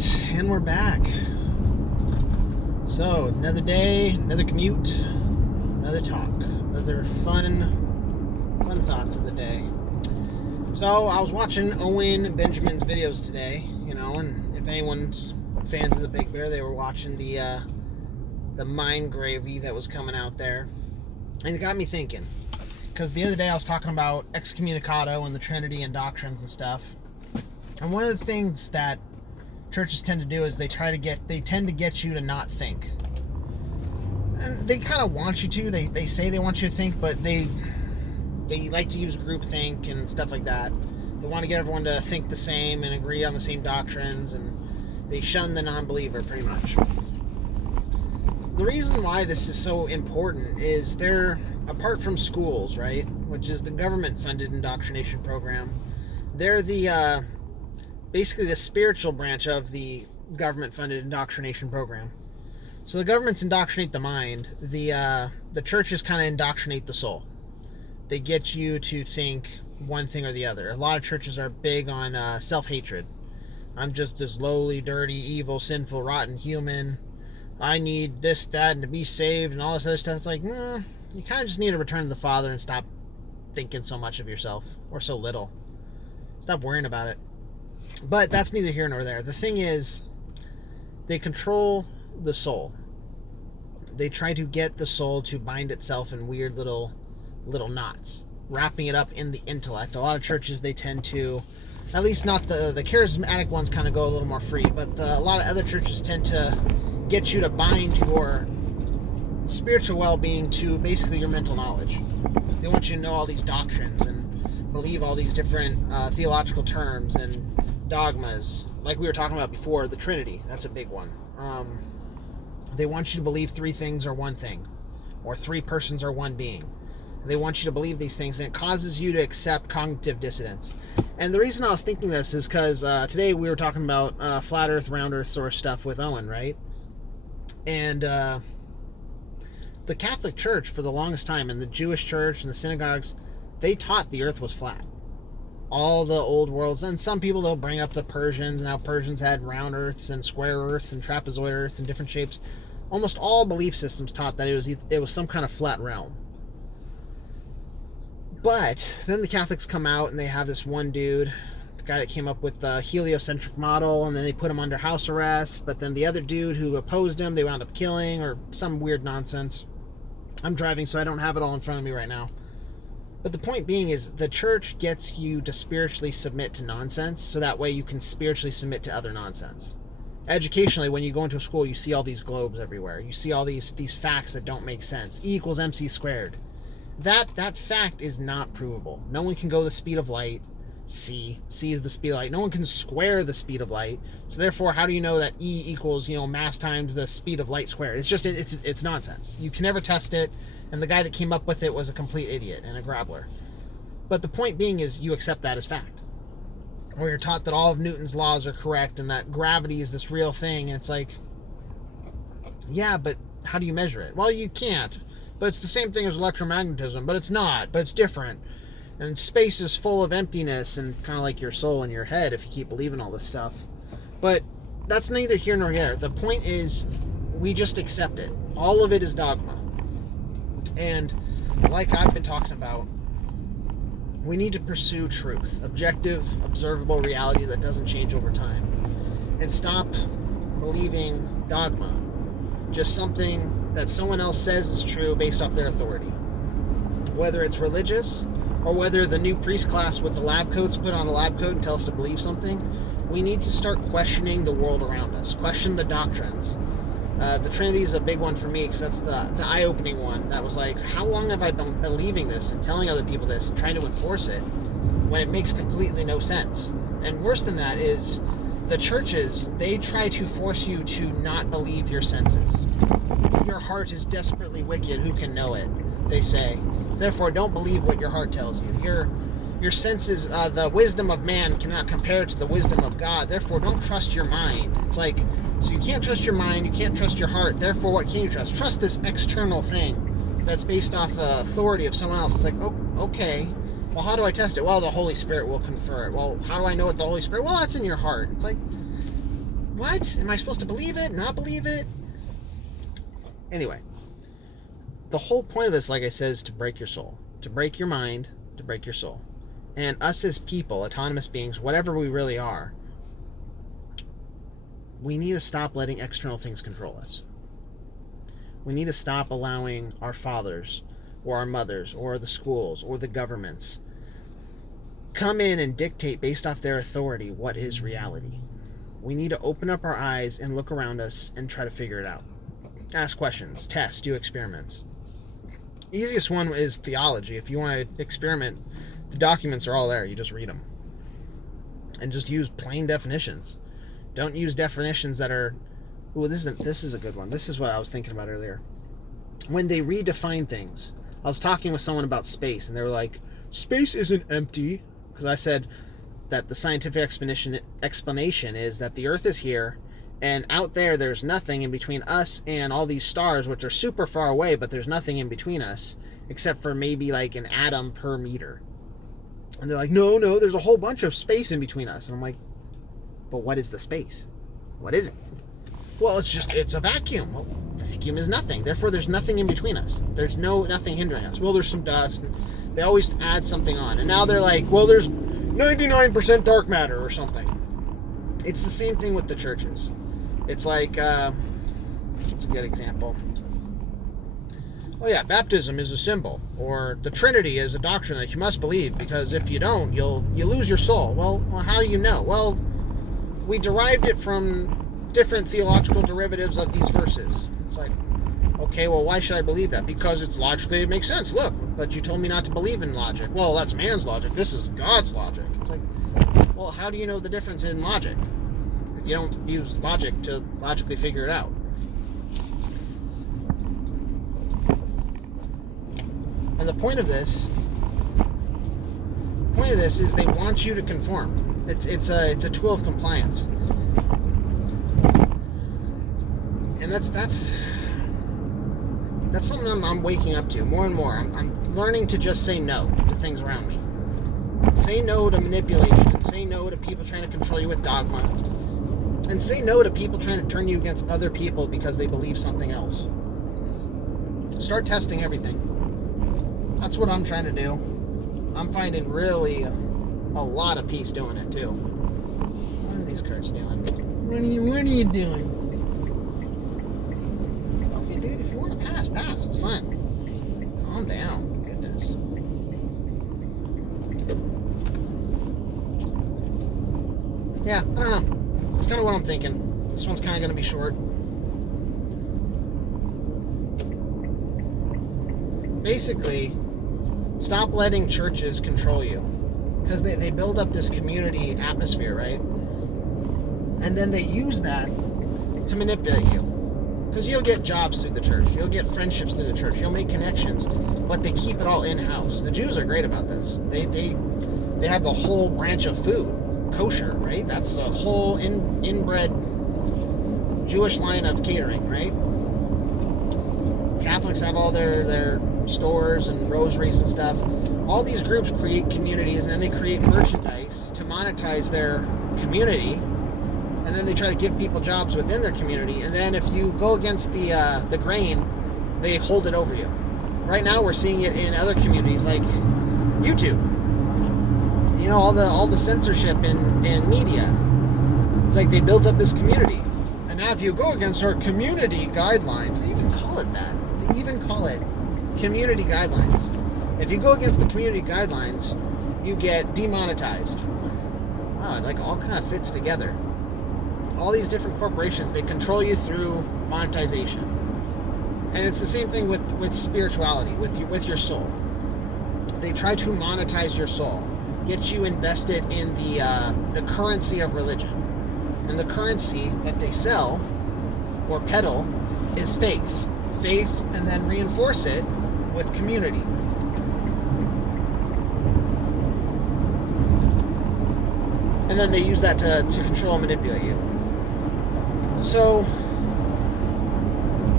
right, and we're back. So, another day, another commute, another talk, another fun thoughts of the day. So, I was watching Owen Benjamin's videos today, and if anyone's fans of the Big Bear, they were watching the mind gravy that was coming out there. And it got me thinking, because the other day I was talking about excommunicado and the Trinity and doctrines and stuff. And one of the things that churches tend to do is they tend to get you to not think. And they kind of want you to. They say they want you to think, but they like to use groupthink and stuff like that. They want to get everyone to think the same and agree on the same doctrines, and they shun the non-believer pretty much. The reason why this is so important is they're, apart from schools, right, which is the government-funded indoctrination program, they're the basically the spiritual branch of the government-funded indoctrination program. So the governments indoctrinate the mind. The churches kind of indoctrinate the soul. They get you to think one thing or the other. A lot of churches are big on self-hatred. I'm just this lowly, dirty, evil, sinful, rotten human. I need this, that, and to be saved, and all this other stuff. It's like, you kind of just need to return to the Father and stop thinking so much of yourself, or so little. Stop worrying about it. But that's neither here nor there. The thing is, they control the soul. They try to get the soul to bind itself in weird little knots, wrapping it up in the intellect. A lot of churches, they tend to, at least not the charismatic ones, kind of go a little more free, but a lot of other churches tend to get you to bind your spiritual well-being to basically your mental knowledge. They want you to know all these doctrines and believe all these different theological terms and dogmas, like we were talking about before. The Trinity, that's a big one. They want you to believe three things are one thing, or three persons are one being. They want you to believe these things, and it causes you to accept cognitive dissonance. And the reason I was thinking this is because today we were talking about flat earth, round earth sort of stuff with Owen, right? And the Catholic Church, for the longest time, and the Jewish church and the synagogues, they taught the earth was flat. All the old worlds, and some people, they'll bring up the Persians and how Persians had round earths and square earths and trapezoid earths and different shapes. Almost all belief systems taught that it was some kind of flat realm. But then the Catholics come out and they have this one dude, the guy that came up with the heliocentric model, and then they put him under house arrest. But then the other dude who opposed him, they wound up killing, or some weird nonsense. I'm driving, so I don't have it all in front of me right now. But the point being is, the church gets you to spiritually submit to nonsense, so that way you can spiritually submit to other nonsense. Educationally, when you go into a school, you see all these globes everywhere. You see all these facts that don't make sense. E equals MC squared. That fact is not provable. No one can go the speed of light. C is the speed of light. No one can square the speed of light. So therefore, how do you know that E equals, mass times the speed of light squared? It's just, it's nonsense. You can never test it. And the guy that came up with it was a complete idiot and a grabbler. But the point being is, you accept that as fact. Or you're taught that all of Newton's laws are correct and that gravity is this real thing. And it's like, yeah, but how do you measure it? Well, you can't. But it's the same thing as electromagnetism. But it's not. But it's different. And space is full of emptiness, and kind of like your soul in your head if you keep believing all this stuff. But that's neither here nor there. The point is, we just accept it. All of it is dogma. And like I've been talking about, we need to pursue truth, objective, observable reality that doesn't change over time, and stop believing dogma, just something that someone else says is true based off their authority. Whether it's religious, or whether the new priest class with the lab coats put on a lab coat and tell us to believe something, we need to start questioning the world around us, question the doctrines. The Trinity is a big one for me, because that's the eye-opening one. That was like, how long have I been believing this and telling other people this and trying to enforce it when it makes completely no sense? And worse than that is, the churches, they try to force you to not believe your senses. Your heart is desperately wicked, who can know it, they say. Therefore, don't believe what your heart tells you. Your senses, the wisdom of man cannot compare to the wisdom of God. Therefore, don't trust your mind. It's like, so you can't trust your mind, you can't trust your heart. Therefore, what can you trust? Trust this external thing that's based off the authority of someone else. It's like, oh, okay. Well, how do I test it? Well, the Holy Spirit will confer it. Well, how do I know what the Holy Spirit? Well, that's in your heart. It's like, what? Am I supposed to believe it? Not believe it? Anyway, the whole point of this, like I said, is to break your soul. To break your mind, to break your soul. And us as people, autonomous beings, whatever we really are, we need to stop letting external things control us. We need to stop allowing our fathers or our mothers or the schools or the governments come in and dictate based off their authority what is reality. We need to open up our eyes and look around us and try to figure it out. Ask questions, test, do experiments. The easiest one is theology. If you want to experiment, the documents are all there. You just read them. And just use plain definitions. Don't use definitions that are... Ooh, this is a good one. This is what I was thinking about earlier. When they redefine things, I was talking with someone about space, and they were like, space isn't empty. Because I said that the scientific explanation is that the Earth is here, and out there there's nothing in between us and all these stars, which are super far away, but there's nothing in between us, except for maybe like an atom per meter. And they're like, no, there's a whole bunch of space in between us. And I'm like, but what is the space? What is it? Well, it's a vacuum. Well, vacuum is nothing. Therefore, there's nothing in between us. There's nothing hindering us. Well, there's some dust. And they always add something on. And now they're like, well, there's 99% dark matter or something. It's the same thing with the churches. It's like, what's a good example? Oh yeah, baptism is a symbol. Or the Trinity is a doctrine that you must believe, because if you don't, you lose your soul. Well, how do you know? Well, we derived it from different theological derivatives of these verses. It's like, okay, well, why should I believe that? Because it makes sense. Look, but you told me not to believe in logic. Well, that's man's logic. This is God's logic. It's like, well, how do you know the difference in logic if you don't use logic to logically figure it out? And the point of this is they want you to conform. It's a tool of compliance. And that's something I'm waking up to more and more. I'm learning to just say no to things around me. Say no to manipulation. Say no to people trying to control you with dogma. And say no to people trying to turn you against other people because they believe something else. Start testing everything. That's what I'm trying to do. I'm finding really a lot of peace doing it too. What are these cards doing? What are you doing? Okay, dude, if you want to pass. It's fine. Calm down. Goodness. Yeah, I don't know. That's kind of what I'm thinking. This one's kind of going to be short. Basically, stop letting churches control you. Because they build up this community atmosphere, right? And then they use that to manipulate you. Because you'll get jobs through the church. You'll get friendships through the church. You'll make connections. But they keep it all in-house. The Jews are great about this. They have the whole branch of food. Kosher, right? That's a whole inbred Jewish line of catering, right? Catholics have all their stores and rosaries and stuff. All these groups create communities, and then they create merchandise to monetize their community, and then they try to give people jobs within their community, and then if you go against the grain, they hold it over you. Right now we're seeing it in other communities like YouTube. You know, all the censorship in media. It's like they built up this community. And now if you go against our community guidelines, they even call it that. They even call it community guidelines. If you go against the community guidelines, you get demonetized. Wow, it like all kind of fits together. All these different corporations, they control you through monetization. And it's the same thing with spirituality, with your soul. They try to monetize your soul, get you invested in the currency of religion. And the currency that they sell or peddle is faith. Faith, and then reinforce it with community. And then they use that to control and manipulate you. So,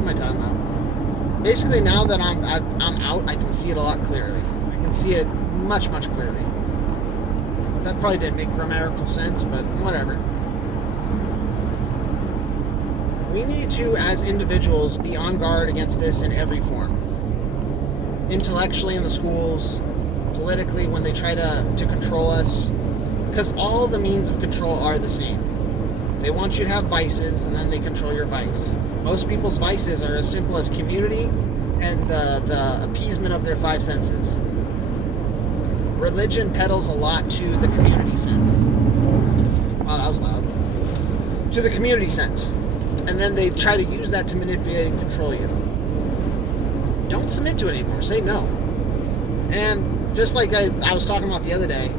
what am I talking about? Basically, now that I'm out, I can see it a lot clearly. I can see it much, much clearly. That probably didn't make grammatical sense, but whatever. We need to, as individuals, be on guard against this in every form. Intellectually in the schools, politically when they try to control us, because all the means of control are the same. They want you to have vices, and then they control your vice. Most people's vices are as simple as community and the appeasement of their five senses. Religion peddles a lot to the community sense. Wow, that was loud. To the community sense. And then they try to use that to manipulate and control you. Don't submit to it anymore. Say no. And just like I was talking about the other day,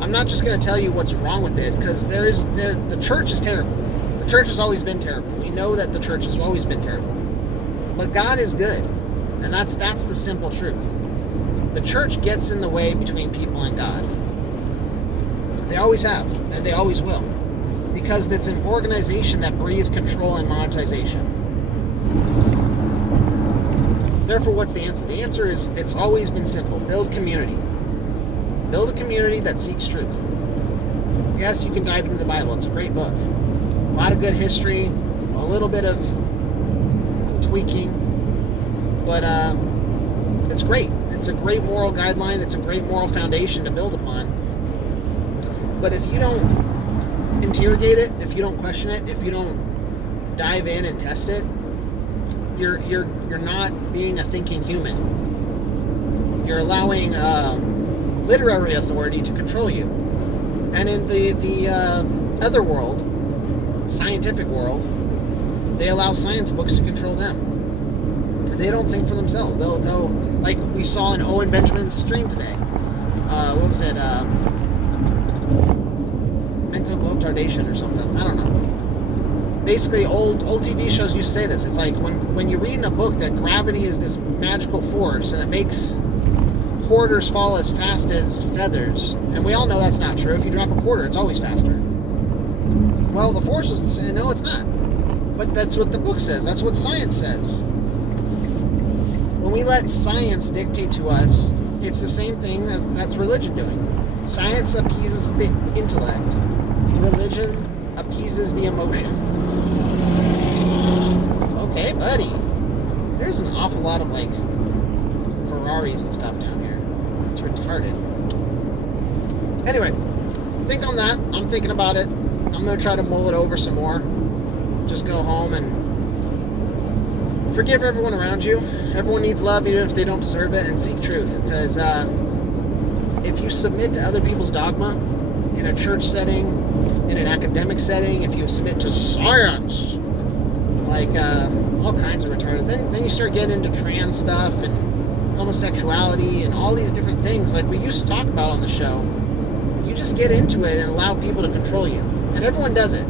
I'm not just going to tell you what's wrong with it, because the church is terrible. The church has always been terrible. We know that the church has always been terrible. But God is good. And that's the simple truth. The church gets in the way between people and God. They always have, and they always will. Because it's an organization that breeds control and monetization. Therefore, what's the answer? The answer is, it's always been simple. Build community. Build a community that seeks truth. Yes, you can dive into the Bible. It's a great book. A lot of good history, a little bit of tweaking, but it's great. It's a great moral guideline. It's a great moral foundation to build upon. But if you don't interrogate it, if you don't question it, if you don't dive in and test it, you're not being a thinking human. You're allowing literary authority to control you. And in the other world, scientific world, they allow science books to control them. They don't think for themselves. They'll like we saw in Owen Benjamin's stream today. What was it? Mental retardation or something. I don't know. Basically, old TV shows used to say this. It's like when you read in a book that gravity is this magical force and it makes quarters fall as fast as feathers, and we all know that's not true. If you drop a quarter, it's always faster. Well, the force is saying, no, it's not. But that's what the book says. That's what science says. When we let science dictate to us, it's the same thing that's religion doing. Science appeases the intellect. Religion appeases the emotion. Okay, buddy. There's an awful lot of, like, Ferraris and stuff down here. It's retarded. Anyway, think on that. I'm thinking about it. I'm going to try to mull it over some more. Just go home and forgive everyone around you. Everyone needs love, even if they don't deserve it, and seek truth. Because if you submit to other people's dogma in a church setting, in an academic setting, if you submit to science, like all kinds of retarded, then you start getting into trans stuff and homosexuality and all these different things like we used to talk about on the show. You just get into it and allow people to control you. And everyone does it.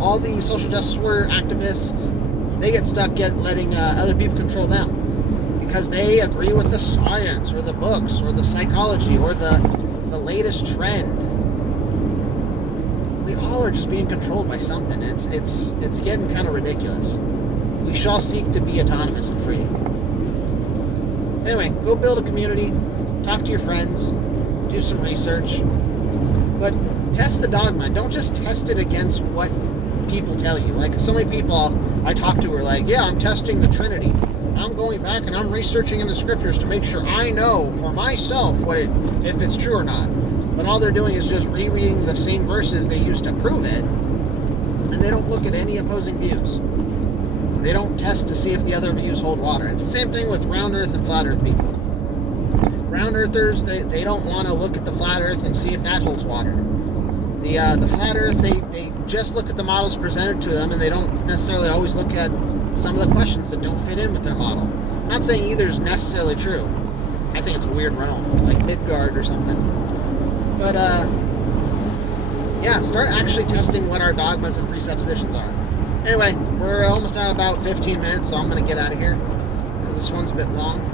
All the social justice warrior activists, they get stuck letting other people control them because they agree with the science or the books or the psychology or the latest trend. We all are just being controlled by something. It's getting kind of ridiculous. We shall seek to be autonomous and free. Anyway, go build a community, talk to your friends, do some research, but test the dogma. Don't just test it against what people tell you. Like, so many people I talk to are like, yeah, I'm testing the Trinity. I'm going back and I'm researching in the scriptures to make sure I know for myself if it's true or not. But all they're doing is just rereading the same verses they used to prove it, and they don't look at any opposing views. They don't test to see if the other views hold water. It's the same thing with round earth and flat earth people. Round earthers, they don't want to look at the flat earth and see if that holds water. The flat earth, they just look at the models presented to them, and they don't necessarily always look at some of the questions that don't fit in with their model. I'm not saying either is necessarily true. I think it's a weird realm, like Midgard or something. But, yeah, start actually testing what our dogmas and presuppositions are. Anyway, we're almost at about 15 minutes, so I'm going to get out of here, because this one's a bit long.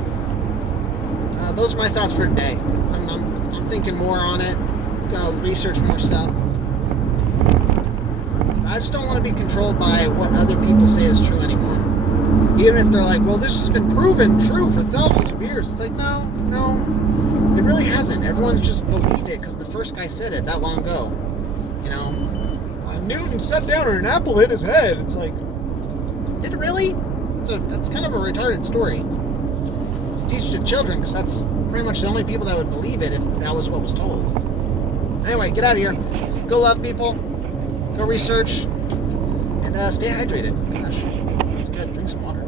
Those are my thoughts for today. I'm thinking more on it, going to research more stuff. I just don't want to be controlled by what other people say is true anymore. Even if they're like, well, this has been proven true for thousands of years. It's like, no, it really hasn't. Everyone's just believed it because the first guy said it that long ago. You know, Newton sat down and an apple hit his head. It's like, did it really? That's kind of a retarded story. You teach it to children, because that's pretty much the only people that would believe it if that was what was told. Anyway, get out of here. Go love people. Go research. And stay hydrated. Gosh, that's good. Drink some water.